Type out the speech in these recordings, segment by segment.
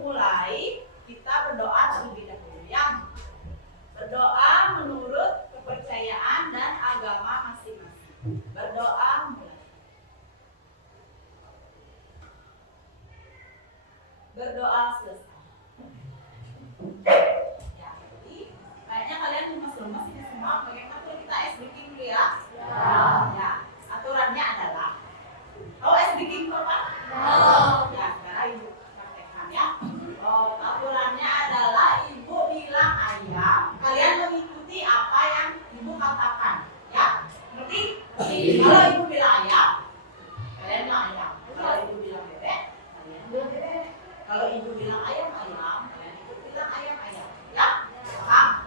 mulai, kita berdoa terlebih dahulu ya. Berdoa menurut kepercayaan dan agama masing-masing. Berdoa mulai. Berdoa selesai. Ya, jadi kayaknya kalian lemas-lemas ini semua. Bagaimana kalau kita ice breaking dulu ya? Ya. Aturannya adalah, tahu ice breaking apa? Ya, sekarang ibu praktekkan ya. Aturannya adalah ibu bilang ayam, kalian mengikuti apa yang ibu katakan, ya? Ngerti? Kalau ibu bilang ayam, kalian bilang ayam. Kalau ibu bilang bebek, kalian bilang bebek. Kalau ibu bilang ayam, kalian ikut bilang ayam. Ya? Paham?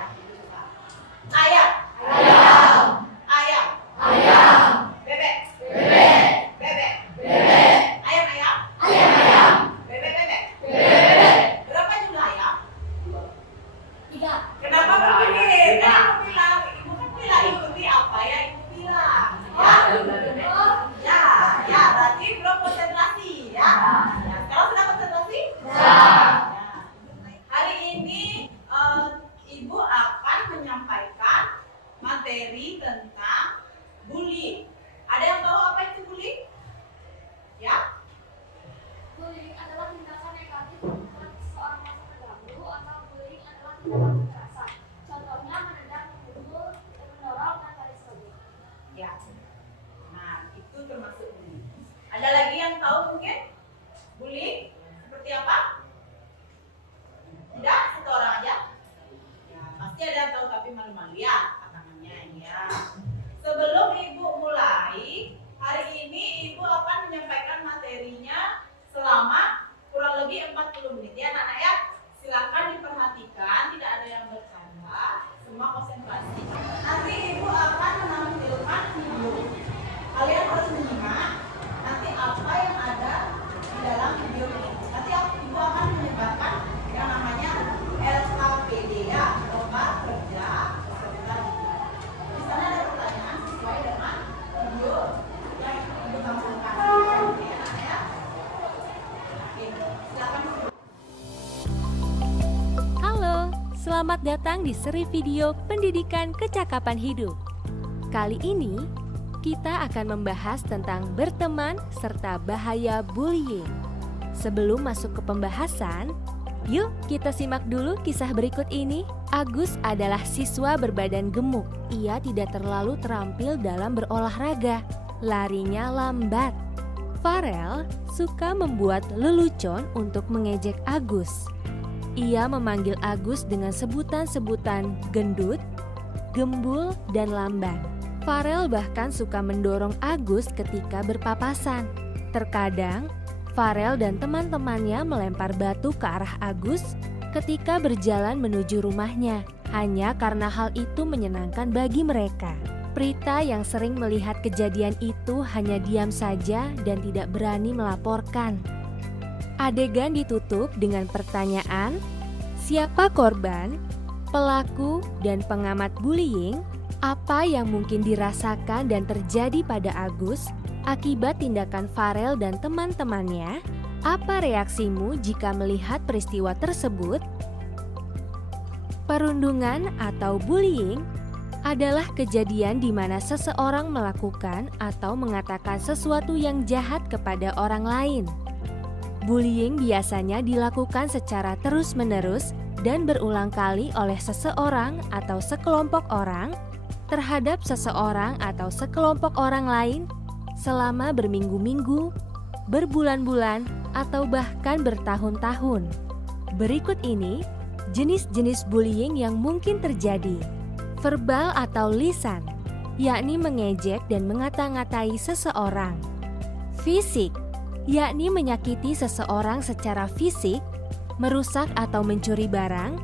Ya, itu juga. Ayam. Bebek. Ayam. Bebek. Berapa jumlah ayam? 3. Kenapa begini? Kan ibu bilang ikuti apa yang ibu bilang. Ya, berarti belum konsentrasi ya. Sekarang sudah konsentrasi? Hari ini ibu akan menyampaikan materi tentang bullying. Ada yang tahu apa itu bullying? Ya? Bullying adalah tindakan negatif membuat seseorang merasa terganggu, atau bullying adalah tindakan kekerasan. Contohnya menendang, memukul, mendorong, dan lain sebagainya. Ya. Nah, itu termasuk bullying. Ada lagi yang tahu mungkin? Bullying seperti apa? Tidak? Satu orang aja? Ya, pasti ada yang tahu tapi malu-malu ya tangannya ya. Sebelum ibu mulai, hari ini ibu akan menyampaikan materinya selama kurang lebih 40 menit ya anak-anak ya. Silakan diperhatikan, tidak ada yang bercanda, semua konsentrasi. Nanti ibu akan menampilkan video. Kalian harus menyimak nanti apa yang ada di dalam video ini. Nanti ibu akan menyebarkan yang namanya LKPD ya, lomba kerja peserta didik. Di sana ada pertanyaan sesuai dengan video yang ibu tampilkan. Oke, anak-anak ya. Oke, silakan. Halo, selamat datang di seri video Pendidikan Kecakapan Hidup. Kali ini, kita akan membahas tentang berteman serta bahaya bullying. Sebelum masuk ke pembahasan, yuk kita simak dulu kisah berikut ini. Agus adalah siswa berbadan gemuk. Ia tidak terlalu terampil dalam berolahraga. Larinya lambat. Farel suka membuat lelucon untuk mengejek Agus. Ia memanggil Agus dengan sebutan-sebutan gendut, gembul, dan lamban. Farel bahkan suka mendorong Agus ketika berpapasan. Terkadang, Farel dan teman-temannya melempar batu ke arah Agus ketika berjalan menuju rumahnya, hanya karena hal itu menyenangkan bagi mereka. Prita yang sering melihat kejadian itu hanya diam saja dan tidak berani melaporkan. Adegan ditutup dengan pertanyaan, siapa korban, pelaku, dan pengamat bullying? Apa yang mungkin dirasakan dan terjadi pada Agus akibat tindakan Farel dan teman-temannya? Apa reaksimu jika melihat peristiwa tersebut? Perundungan atau bullying adalah kejadian di mana seseorang melakukan atau mengatakan sesuatu yang jahat kepada orang lain. Bullying biasanya dilakukan secara terus-menerus dan berulang kali oleh seseorang atau sekelompok orang terhadap seseorang atau sekelompok orang lain selama berminggu-minggu, berbulan-bulan, atau bahkan bertahun-tahun. Berikut ini jenis-jenis bullying yang mungkin terjadi. Verbal atau lisan, yakni mengejek dan mengata-ngatai seseorang. Fisik, yakni menyakiti seseorang secara fisik, merusak atau mencuri barang.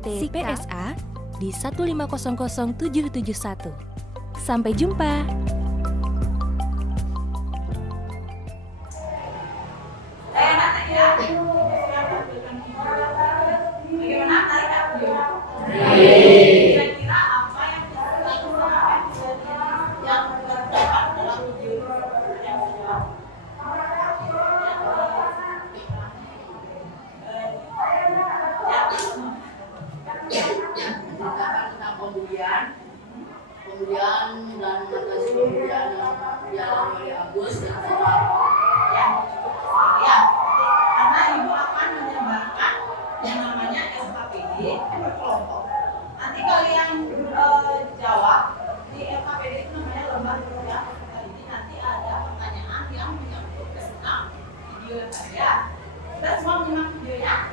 TPSA di 1500771. Sampai jumpa. Anak-anak ya. Bagaimana tarik video? Kira-kira apa yang yang terdapat dalam video yang sudah video yang tadi ya. Kita semua menyimak videonya.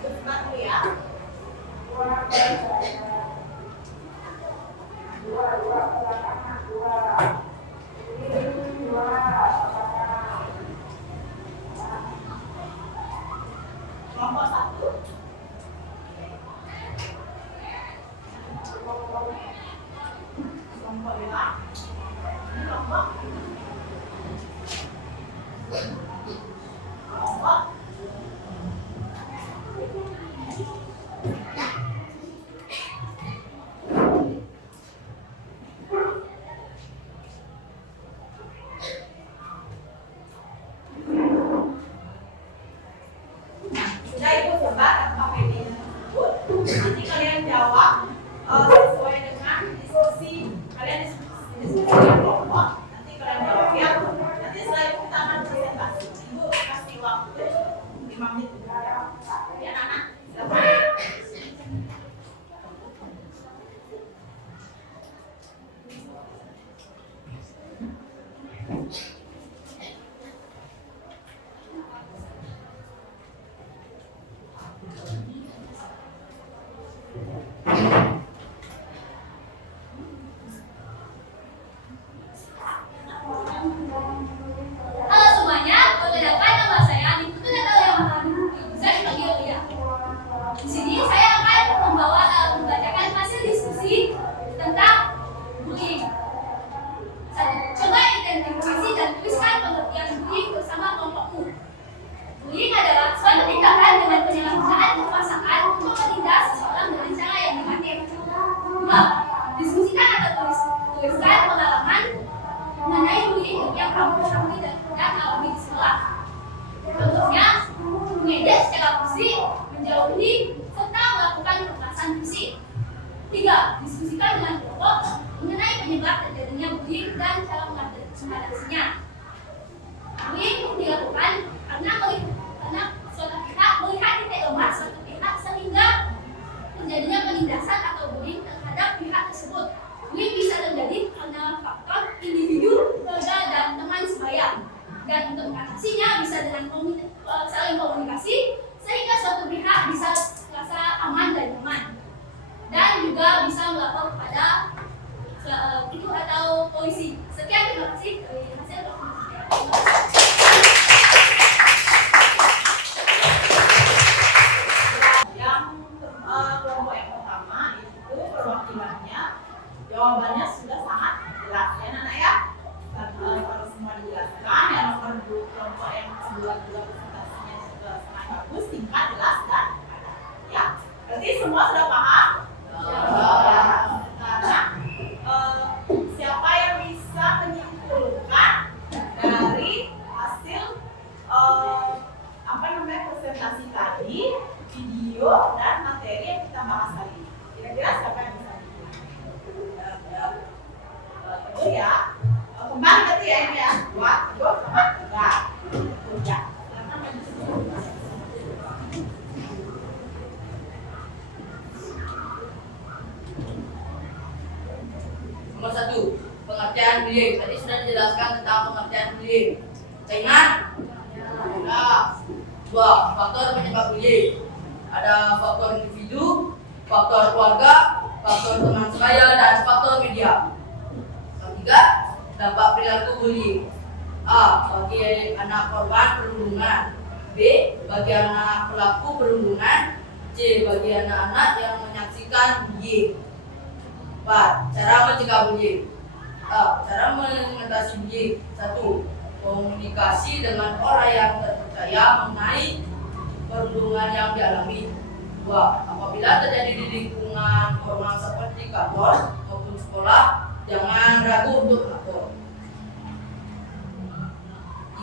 Terus bantu ya. Kelompok 1. Kelompok 2. Ini kelompok. Kelompok. Sudah Ibu coba pakai ini tersebut. Nanti kalian jawab sesuai dengan diskusi kalian diskusikan kelompok. Nanti kalian jawab ya. Nanti setelah itu kita akan presentasi. Ibu kasih waktu 5 menit. Ya anak, silakan. Halo semuanya, perkenalkan nama saya Niputu Natalia. Saya dipanggil Lia. Di sini saya akan membacakan hasil diskusi tentang bullying. 1. Coba identifikasi dan tuliskan pengertian bullying bersama kelompokmu. Bullying adalah suatu tindakan dengan penyalahgunaan kekuasaan untuk menindas seseorang dengan cara yang negatif. 2. Diskusikan atau tuliskan pengalaman mengenai bullying yang kamu ketahui dan alami di sekolah. Contohnya, mengejek secara fisik, menjauhi, serta melakukan kekerasan fisik. 3. Diskusikan dengan kelompok mengenai penyebab terjadinya bullying dan cara mengatasinya. Bullying dilakukan karena suatu pihak melihat titik lemah suatu pihak sehingga terjadinya penindasan atau bullying terhadap pihak tersebut. Bullying bisa terjadi karena faktor individu, keluarga, dan teman sebaya. Dan untuk mengatasinya bisa dengan saling komunikasi sehingga suatu pihak bisa merasa aman dan nyaman. Dan juga bisa melapor kepada itu atau polisi. Sekian, terima kasih dari hasil Kelompok yang pertama itu perwakilannya jawabannya sudah sangat jelas ya Nana ya. Kalau semua dijelaskan yang nomor 2 kelompok yang kedua juga presentasinya sudah sangat bagus, singkat, jelas dan padat ya. Berarti semua sudah paham? Ya. Sekarang siapa yang bisa menyimpulkan dari hasil presentasi tadi, video dan materi yang kita bahas hari ini? Kira-kira siapa yang bisa? Itu ya. Kembali berarti ya ini ya. 2, 3. Ya. Silakan maju sedikit. Nomor 1, pengertian bullying. Tadi sudah dijelaskan tentang pengertian bullying. Ingat? Ya. 2, faktor penyebab bullying. Ada faktor individu, faktor keluarga, faktor teman sebaya, dan faktor media. Yang 3, dampak perilaku bullying. A. Bagi anak korban perundungan. B. Bagi anak pelaku perundungan. C. Bagi anak-anak yang menyaksikan bullying. 4. Cara mencegah bullying. A. Cara mengatasi bullying. 1. Komunikasi dengan orang yang terpercaya mengenai perundungan yang dialami. 2. Apabila terjadi di lingkungan formal seperti kantor maupun sekolah, jangan ragu untuk lapor.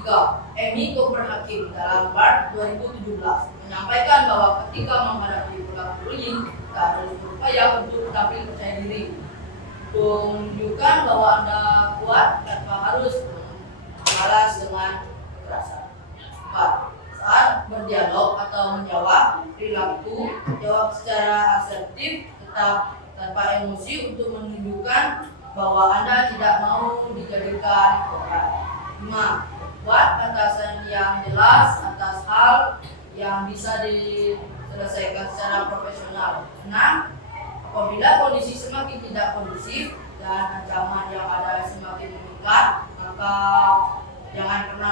3. Emi Koper Hakim dalam Maret 2017 menyampaikan bahwa ketika menghadapi perilaku bullying, kita harus berupaya untuk tampil percaya diri, menunjukkan bahwa Anda kuat tanpa harus membalas dengan kekerasan. 4. Saat berdialog atau menjawab perilaku, jawab secara asertif, tetap tanpa emosi untuk menunjukkan bahwa Anda tidak mau dijadikan korban. 5. buat batasan yang jelas atas hal yang bisa diselesaikan secara profesional. 6. Apabila kondisi semakin tidak kondusif dan ancaman yang ada semakin meningkat, maka jangan pernah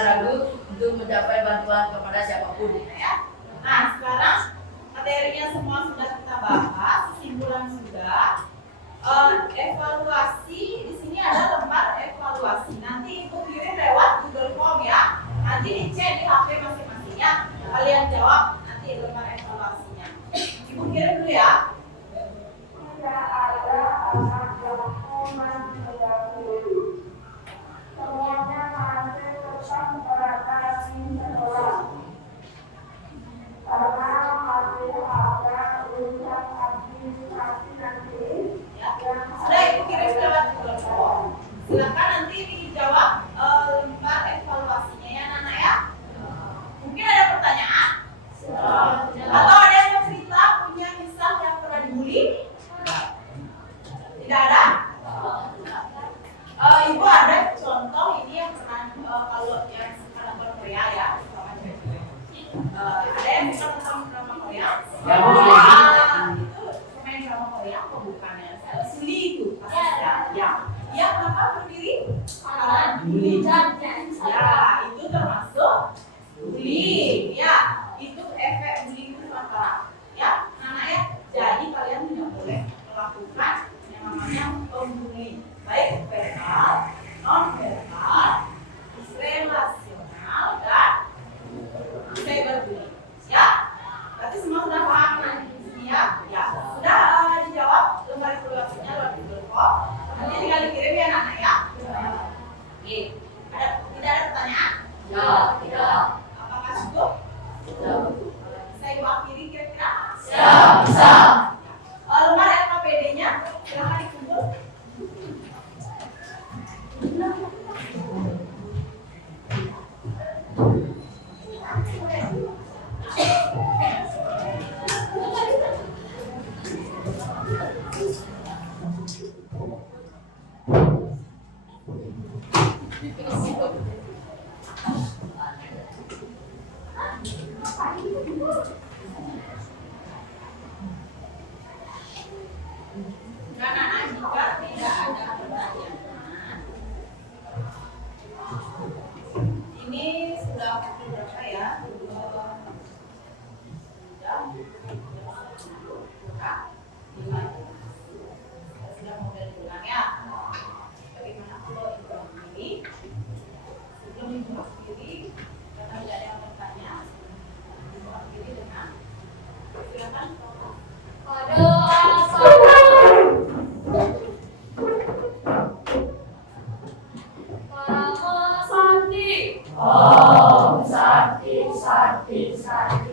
ragu untuk mencapai bantuan kepada siapapun. Ya. Nah, sekarang materinya semua sudah kita bahas, kesimpulan sudah. Evaluasi di sini ada lembar evaluasi. Nanti Ibu kirim lewat Google Form ya. Nanti dicek di HP masing-masingnya. Kalian jawab nanti lembar evaluasinya. Ibu kirim dulu ya. Tidak ada anak yang mendahului. Semuanya masih tetap berada di sekolah. Karena masih ada urusan administrasi nanti. Sudah Ibu kirim lewat Google Form. Silakan nanti dijawab lembar evaluasinya ya Nana ya. Mungkin ada pertanyaan? Atau ada yang mau cerita punya kisah yang pernah dibully? Tidak ada? Ibu ada contoh ini yang pernah kalau yang suka nonton Korea ya, sama cewek-cewek. Ada yang suka nonton drama Korea? Ya, Bu. Itu pemain drama Korea apa bukan ya? Suli itu pasti ya. Ya, kenapa berdiri? Karena bully. Ya, itu termasuk bully. Ya, itu efek bully itu apa? Ya, Nana ya. Jadi kalian tidak boleh melakukan yang namanya pembuli, baik verbal, non verbal, relasional dan cyberbullying. Ya, berarti semua sudah paham kan? Ya, ya. Sudah dijawab lembar evaluasinya lewat Google Form. Nanti tinggal dikirim ya Nana ya. Oke. Tidak ada pertanyaan? Tidak. Apakah cukup? Saya wakili kira-kira? Bisa. Lembar LKPD-nya silahkan dikumpul. Nah, jika tidak ada pertanyaan, ini sudah pukul berapa ya? Sudah mulai pulang ya. Bagaimana kalau ibu akhiri? Sebelum ibu akhiri, karena tidak ada yang bertanya, ibu akhiri dengan silakan. Om Santi Santi Santi.